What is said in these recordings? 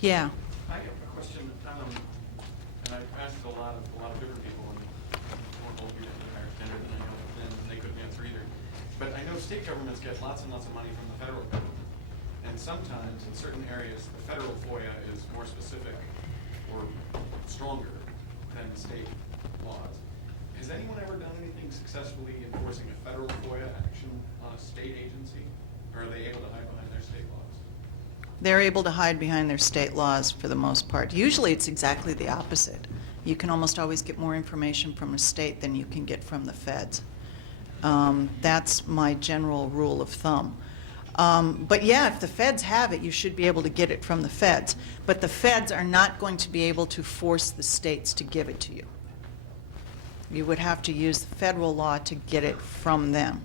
Yeah. I have a question, and I've asked a lot of different people, and more both be a higher standard than I know, and they couldn't answer either. But I know state governments get lots and lots of money from the federal government, and sometimes in certain areas, the federal FOIA is more specific or stronger than state laws. Has anyone ever done anything successfully enforcing a federal FOIA action on a state agency, or are they able to hide behind their state laws? They're able to hide behind their state laws for the most part. Usually it's exactly the opposite. You can almost always get more information from a state than you can get from the feds. That's my general rule of thumb. But yeah, if the feds have it, you should be able to get it from the feds. But the feds are not going to be able to force the states to give it to you. You would have to use the federal law to get it from them.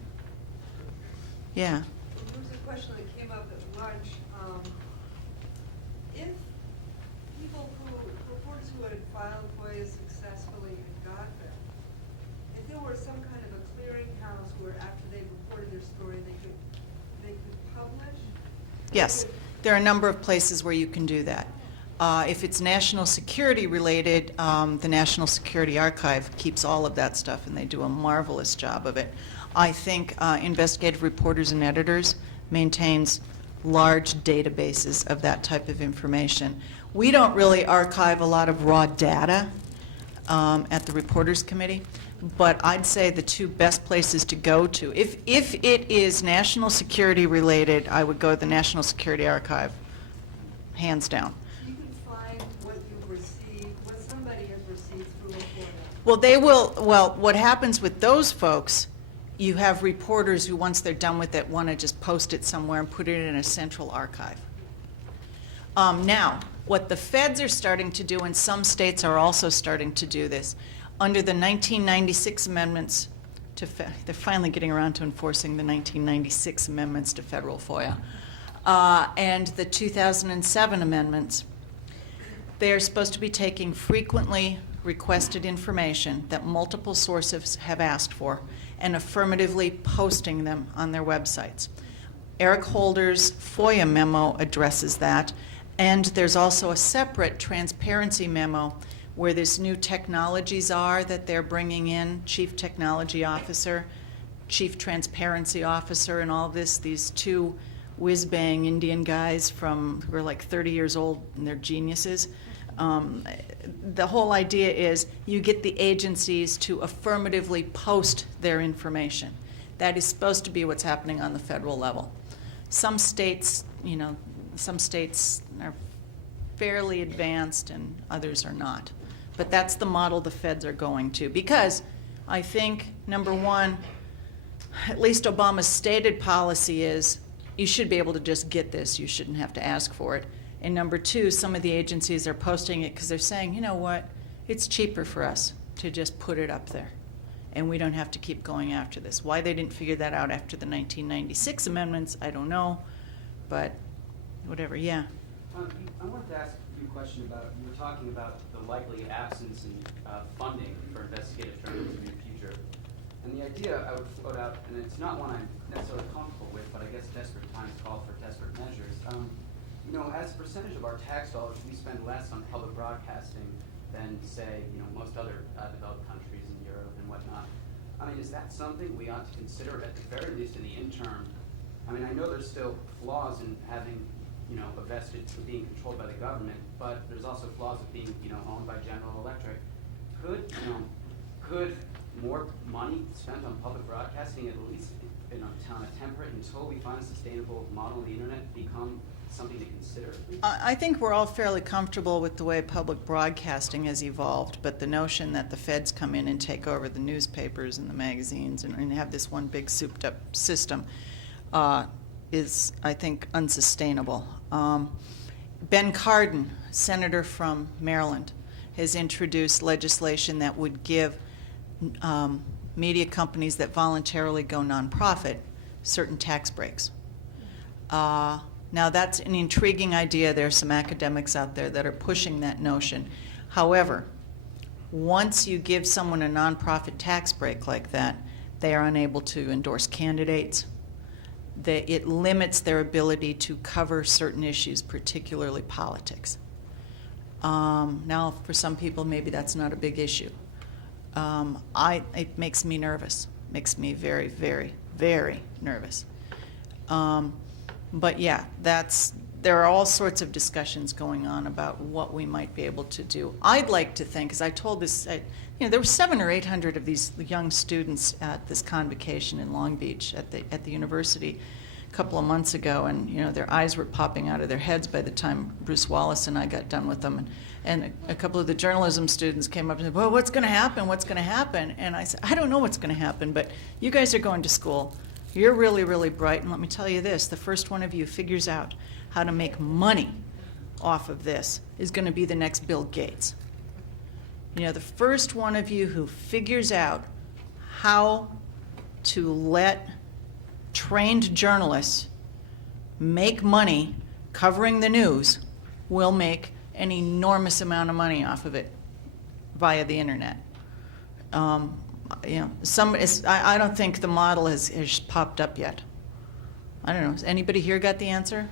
Yeah. There was a question that came up at lunch. If people reporters who had filed FOIA successfully and got them, if there were some kind of a clearinghouse where after they reported their story they could publish? Yes, there are a number of places where you can do that. If it's national security related, the National Security Archive keeps all of that stuff, and they do a marvelous job of it. I think Investigative Reporters and Editors maintains large databases of that type of information. We don't really archive a lot of raw data at the Reporters Committee, but I'd say the two best places to go to, if it is national security related, I would go to the National Security Archive, hands down. You can find what you've received, what somebody has received through a FOIA. Well, they will, well, what happens with those folks, you have reporters who, once they're done with it, want to just post it somewhere and put it in a central archive. Now, what the feds are starting to do, and some states are also starting to do this, under the 1996 amendments, they're finally getting around to enforcing the 1996 amendments to federal FOIA, and the 2007 amendments, they're supposed to be taking frequently requested information that multiple sources have asked for and affirmatively posting them on their websites. Eric Holder's FOIA memo addresses that, and there's also a separate transparency memo where this new technologies are that they're bringing in, chief technology officer, chief transparency officer, and all this, these two whiz-bang Indian guys who are like 30 years old, and they're geniuses. The whole idea is you get the agencies to affirmatively post their information. That is supposed to be what's happening on the federal level. Some states, some states are fairly advanced and others are not. But that's the model the feds are going to, because I think, number one, at least Obama's stated policy is you should be able to just get this. You shouldn't have to ask for it. And number two, some of the agencies are posting it because they're saying, you know what, it's cheaper for us to just put it up there, and we don't have to keep going after this. Why they didn't figure that out after the 1996 amendments, I don't know, but whatever, yeah. I wanted to ask you a question about, you were talking about the likely absence in funding for investigative journalism in the future. And the idea I would float out, and it's not one I'm necessarily comfortable with, but I guess desperate times call for desperate measures. As a percentage of our tax dollars, we spend less on public broadcasting than, say, most other developed countries in Europe and whatnot. I mean, is that something we ought to consider, at the very least in the interim? I mean, I know there's still flaws in having, a vested being controlled by the government, but there's also flaws of being, owned by General Electric. Could more money spent on public broadcasting, at least on a temperate, until we find a sustainable model of the internet, become something to consider? I think we're all fairly comfortable with the way public broadcasting has evolved, but the notion that the feds come in and take over the newspapers and the magazines and have this one big souped up system is, I think, unsustainable. Ben Cardin, senator from Maryland, has introduced legislation that would give media companies that voluntarily go nonprofit certain tax breaks. Now that's an intriguing idea. There are some academics out there that are pushing that notion. However, once you give someone a nonprofit tax break like that, they are unable to endorse candidates. It limits their ability to cover certain issues, particularly politics. Now, for some people, maybe that's not a big issue. It makes me nervous. Makes me very, very, very nervous. But yeah, there are all sorts of discussions going on about what we might be able to do. I'd like to think, as I told this, there were 700 or 800 of these young students at this convocation in Long Beach at the university a couple of months ago, and their eyes were popping out of their heads by the time Bruce Wallace and I got done with them. And a couple of the journalism students came up and said, "Well, what's going to happen? What's going to happen?" And I said, "I don't know what's going to happen, but you guys are going to school. You're really, really bright, and let me tell you this, the first one of you figures out how to make money off of this is going to be the next Bill Gates. The first one of you who figures out how to let trained journalists make money covering the news will make an enormous amount of money off of it via the internet." I don't think the model has popped up yet. I don't know. Has anybody here got the answer?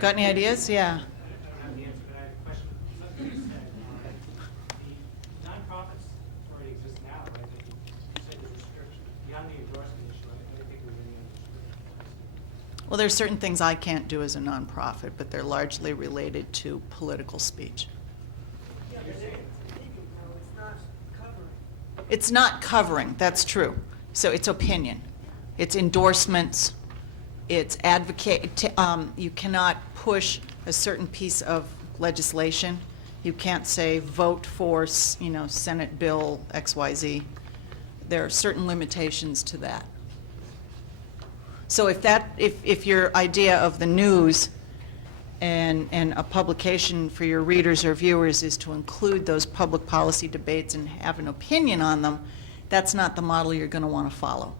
Got any ideas? Yeah. I don't have the answer, but I have a question. Something you said, the nonprofits already exist now, right? You said there's restrictions. Beyond the endorsement issue, I don't think there's any other restrictions. Well, there's certain things I can't do as a nonprofit, but they're largely related to political speech. Yeah, but it's legal, though, it's not covering. It's not covering, that's true. So it's opinion. It's endorsements. It's advocate. You cannot push a certain piece of legislation. You can't say vote for, Senate Bill XYZ. There are certain limitations to that. So if your idea of the news and a publication for your readers or viewers is to include those public policy debates and have an opinion on them, that's not the model you're going to want to follow.